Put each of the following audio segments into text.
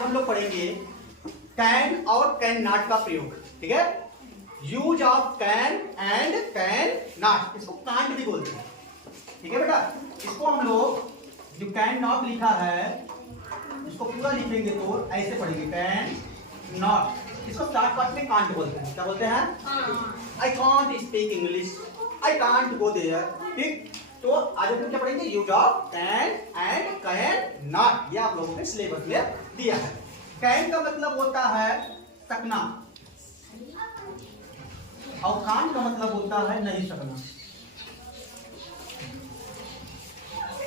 हम लोग पढ़ेंगे कैन और कैन नॉट का प्रयोग। ठीक है, use of can and can not, इसको कांट भी बोलते हैं। ठीक है बेटा, इसको हम लोग जो कैन नॉट लिखा है इसको पूरा लिखेंगे तो ऐसे पढ़ेंगे कैन नॉट। इसको स्टार्ट पार्ट में कांट बोलते हैं। क्या बोलते हैं? I can't speak English, I can't go there. ठीक, तो आज हम क्या पढ़ेंगे? Use of can and can not. ये आप लोगों के सिलेबस में दिया है। कैन का मतलब होता है सकना और कांट का मतलब होता है नहीं सकना।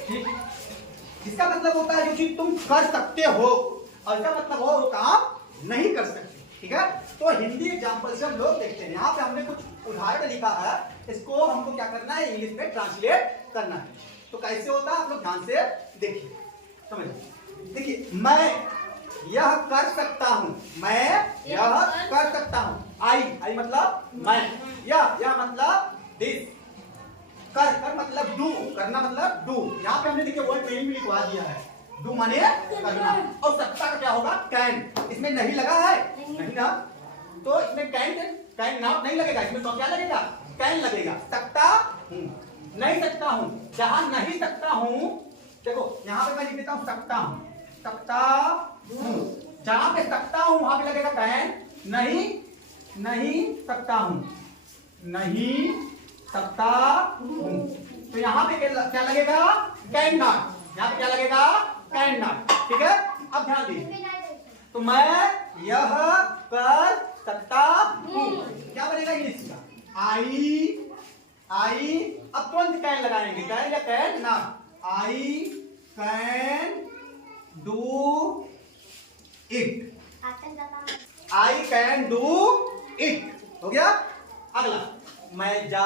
ठीक, इसका मतलब होता है जो चीज तुम कर सकते हो और इसका मतलब हो वो काम नहीं कर सकते। ठीक है, तो हिंदी एग्जांपल से हम लोग देखते हैं। यहाँ पे हमने कुछ उदाहरण लिखा है, इसको हमको क्या करना है? इंग्लिश में ट्रांसलेट करना है। तो कैसे होता है आप लोग ध्यान से देखिए, समझिए। देखिए, मैं यह कर सकता हूं, मैं यह कर सकता हूं। आई मतलब मैं, यह मतलब दिस, कर मतलब डू, करना मतलब डू। यहाँ पे हमने देखिए वर्ड मीनिंग भी लिखवा दिया है, डू माने करना। और सकता का क्या होगा? कैन। इसमें नहीं लगा है, नहीं ना, तो इसमें कैन नॉट नहीं लगेगा, इसमें तो क्या लगेगा? कैन लगेगा। सकता हूं, नहीं सकता हूं। जहां नहीं सकता हूं, देखो यहाँ पे मैं लिख देता हूं सकता हूं, सकता हूं। जहां पे सकता हूं वहां पे लगेगा कैन। नहीं सकता हूं, नहीं सकता हूं, तो यहाँ पे क्या लगेगा? Can not. यहाँ पे क्या लगेगा? Can not. ठीक है, अब ध्यान दीजिए, तो मैं यह कर सकता हूं, क्या बनेगा इंग्लिश का? आई अब तुरंत कैन लगाएंगे, कैन या can not. I can do it, I can do it, हो गया। अगला, मैं जा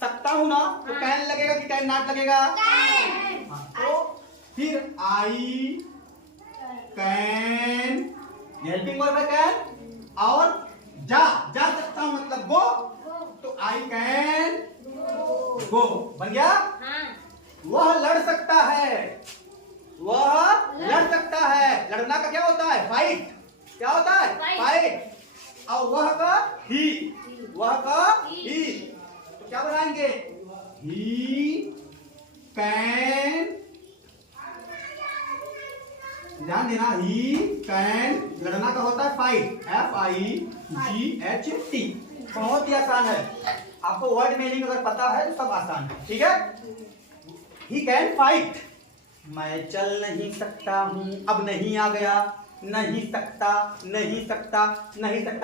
सकता हूं ना, तो कैन लगेगा कि कैन नॉट लगेगा? कैन। तो फिर आई कैन, हेल्पिंग वर्ब है कैन, और जा सकता हूं मतलब गो, तो आई कैन गो, बन गया। वह लड़ सकता है, वह लड़ सकता है। लड़ना का क्या होता है? फाइट। क्या होता है? फाइट। और वह का ही, वह का ही, तो क्या बनाएंगे? ही कैन, ध्यान देना, ही कैन, लड़ना का होता है फाइट, FIGHT। बहुत ही आसान है, आपको वर्ड मीनिंग अगर पता है तो सब आसान है। ठीक है, ही कैन फाइट। मैं चल नहीं सकता हूं, अब नहीं आ गया, नहीं सकता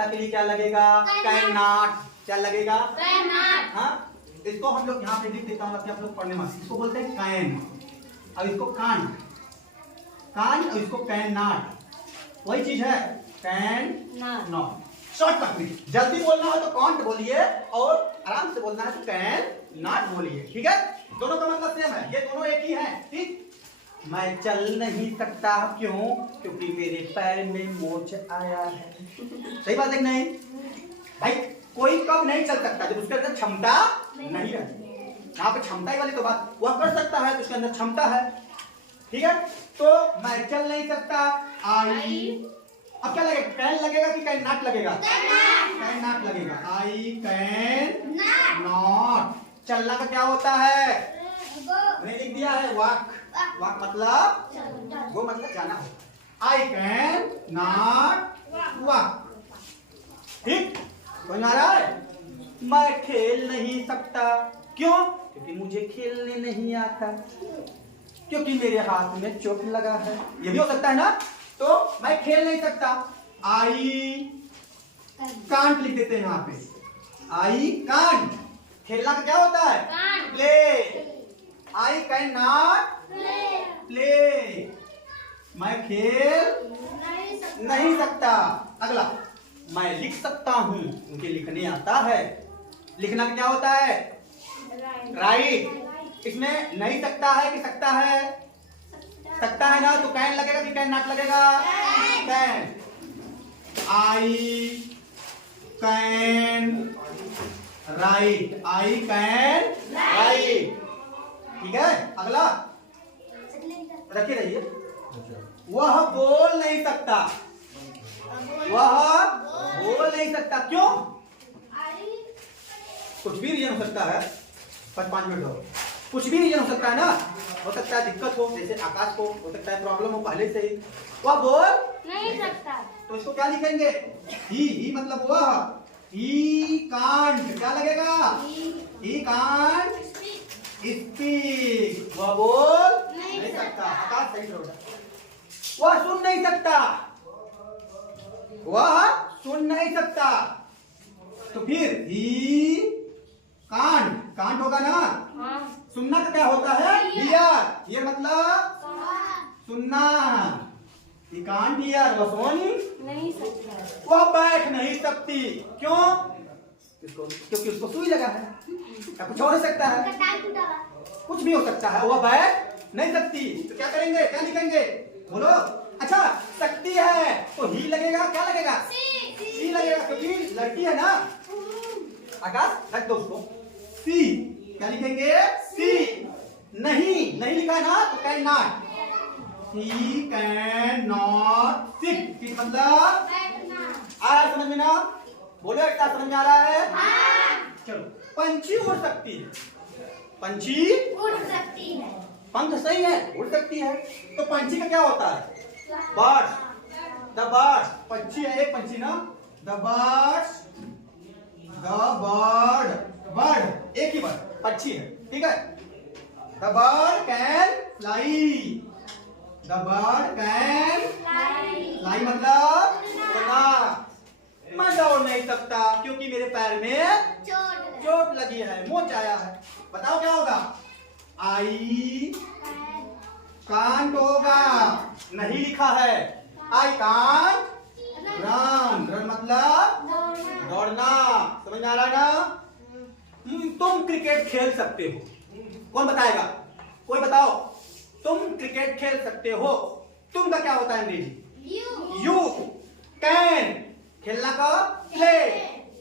के लिए क्या लगेगा? Can not. क्या लगेगा? Can not. हाँ, इसको हम लोग यहाँ पे लिख देता हूँ, आप लोग पढ़ने में, इसको बोलते हैं कैन, और इसको कांट, और इसको कैन नॉट, वही चीज है, कैन नॉट। शॉर्टकट में जल्दी बोलना हो तो कांट बोलिए और आराम से बोलना है तो कैन नॉट बोलिए। ठीक है, दोनों का मतलब सेम है, ये दोनों एक ही है। ठीक, मैं चल नहीं सकता, क्यों? क्योंकि मेरे पैर में मोच आया है। सही बात है कि नहीं भाई? कोई कब नहीं चल सकता जब उसके अंदर क्षमता नहीं रहती। यहाँ पे क्षमता वाली तो बात, वह कर सकता है तो उसके अंदर क्षमता है। ठीक है, तो मैं चल नहीं सकता, आई, अब क्या लगेगा? कैन लगेगा कि कैन नॉट लगेगा? कैन नॉट लगेगा। I can not. चलना का क्या होता है? मैंने लिख दिया है वॉक, मतलब वो मतलब जाना हो। I can not walk. ठीक, समझ आ रहा है? मैं खेल नहीं सकता, क्यों? क्योंकि मुझे खेलने नहीं आता, क्योंकि मेरे हाथ में चोट लगा है। ये भी हो सकता है ना, तो मैं खेल नहीं सकता। आई कांट लिख देते हैं यहाँ पे, आई कांट। खेलना का क्या होता है? Play. I can not play, मैं खेल नहीं सकता। अगला, मैं लिख सकता हूं, मुझे लिखने आता है। लिखना क्या होता है? राइट। इसमें नहीं सकता है कि सकता है? सकता है ना, तो कैन लगेगा कि कैन नॉट लगेगा? Can. I can write, I can write. ठीक है, अगला रखे रहिए। वह बोल नहीं सकता। वह बोल नहीं सकता। क्यों? कुछ भी रीजन हो सकता है। 5 मिनट हो, कुछ भी रीजन हो सकता है ना। हो सकता है दिक्कत हो, जैसे आकाश को हो सकता है प्रॉब्लम हो पहले से ही, वह बोल नहीं सकता। तो इसको क्या लिखेंगे? ही मतलब वह। ही कांट, क्या लगेगा? He can't speak. वह बोल नहीं सकता। आकाश सही बोल। वह सुन नहीं सकता। वह सुन नहीं सकता। तो फिर ही कांट होगा ना। सुनना का क्या होता है? हियर। ये मतलब सुनना। ही कांट हियर, वह सुन नहीं सकता। वह बैठ नहीं सकती। क्यों? क्योंकि उसको सुई लगा है, या कुछ और हो सकता है, कुछ भी हो सकता है। वह बैठ नहीं सकती। तो क्या करेंगे? क्या लिखेंगे? बोलो। अच्छा, सकती है तो ही लगेगा। क्या लगेगा? सी लगेगा, क्योंकि लड़की है ना। आकाश रख दो उसको। सी क्या लिखेंगे? सी। नहीं लिखा है ना, तो can not. She can not sit मतलब आया समझ में ना? बोलो, एक समझ में आ रहा है? चलो, पंछी उड़ सकती है। पंछी उड़ सकती है। पंख सही है, उड़ सकती है। तो पंछी का क्या होता है? बर्ड। The bird. पंछी है, एक पंछी ना। द बर्ड बर्ड एक ही बर्ड, पंछी है, ठीक है। The bird can fly. The bird can fly मतलब उड़ना। मैं दौड़ नहीं सकता क्योंकि मेरे पैर में चोट लगी है, मोच आया है। बताओ क्या होगा? आई कांट होगा, नहीं लिखा है। आई कांट रन मतलब दौड़ना। समझ में आ रहा है ना? तुम क्रिकेट खेल सकते हो। कौन बताएगा? कोई बताओ। तुम क्रिकेट खेल सकते हो। तुम का क्या होता है अंग्रेजी? यू कैन, खेलना का play.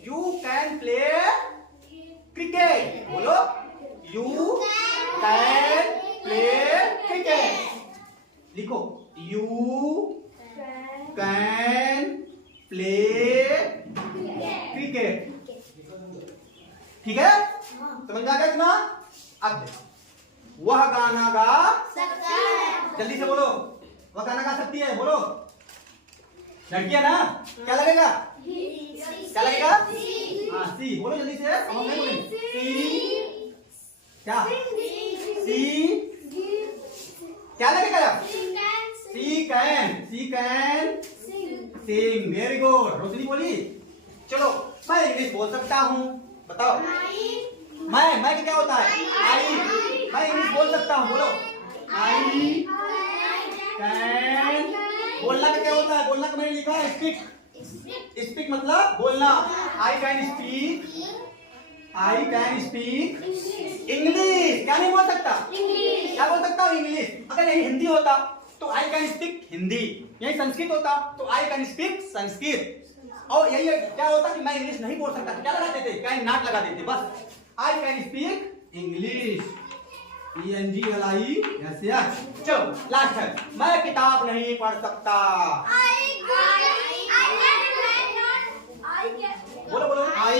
You can play cricket. बोलो, यू कैन प्ले क्रिकेट। लिखो, यू कैन प्ले क्रिकेट। ठीक है? समझ में आ गया इतना? अब देखो, वह गाना गा सकता है। जल्दी से बोलो, वह गाना गा सकती है। बोलो, लड़की है ना। क्या लगेगा? क्या लगेगा? हाँ, सी। बोलो जल्दी से। हम नहीं बोलेंगे। सी क्या? सी क्या लगेगा? She can sing. Very good. Roshni बोली। चलो, मैं इंग्लिश बोल सकता हूँ। बताओ। मैं क्या होता है? आई। मैं इंग्लिश बोल सकता हूँ। बोलो, आई कैन। बोलना का क्या होता है? बोलना का मैंने लिखा है स्पीक मतलब बोलना। I can speak English. क्या नहीं बोल सकता? क्या बोल सकता हूँ? इंग्लिश। अगर यही हिंदी होता तो आई कैन स्पीक हिंदी। यही संस्कृत होता तो आई कैन स्पीक संस्कृत। और यही क्या होता कि मैं इंग्लिश नहीं बोल सकता, क्या लगा देते? कैन नॉट लगा देते बस। I can speak English. ENGLISH। चलो लास्ट है। मैं किताब नहीं पढ़ सकता। बोलो बोलो। आई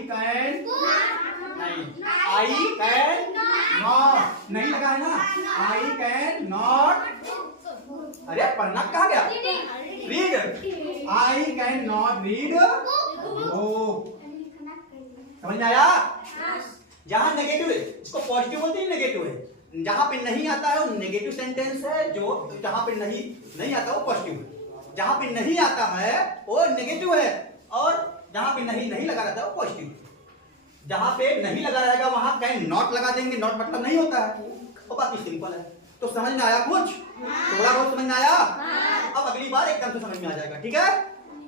कैन नॉट, नहीं लगा है ना। I can not. अरे पढ़ना कहाँ गया? Read. I can not read book. समझ में आया? जहां नेगेटिव है इसको पॉजिटिव बोलते हैं, नेगेटिव है। जहां पे नहीं आता है वो नेगेटिव सेंटेंस है। जो जहां पे नहीं आता वो पॉजिटिव है। जहां पे नहीं आता है वो नेगेटिव है, और जहां पे नहीं लगा रहता है वो पॉजिटिव है। जहां पे नहीं लगा रहेगा वहां कैन नॉट लगा देंगे। नॉट मतलब नहीं होता है, और बाकी सिंपल है। तो समझ में आया? कुछ थोड़ा बहुत समझ में आया? अब अगली बार एकदम से समझ में आ जाएगा। ठीक है?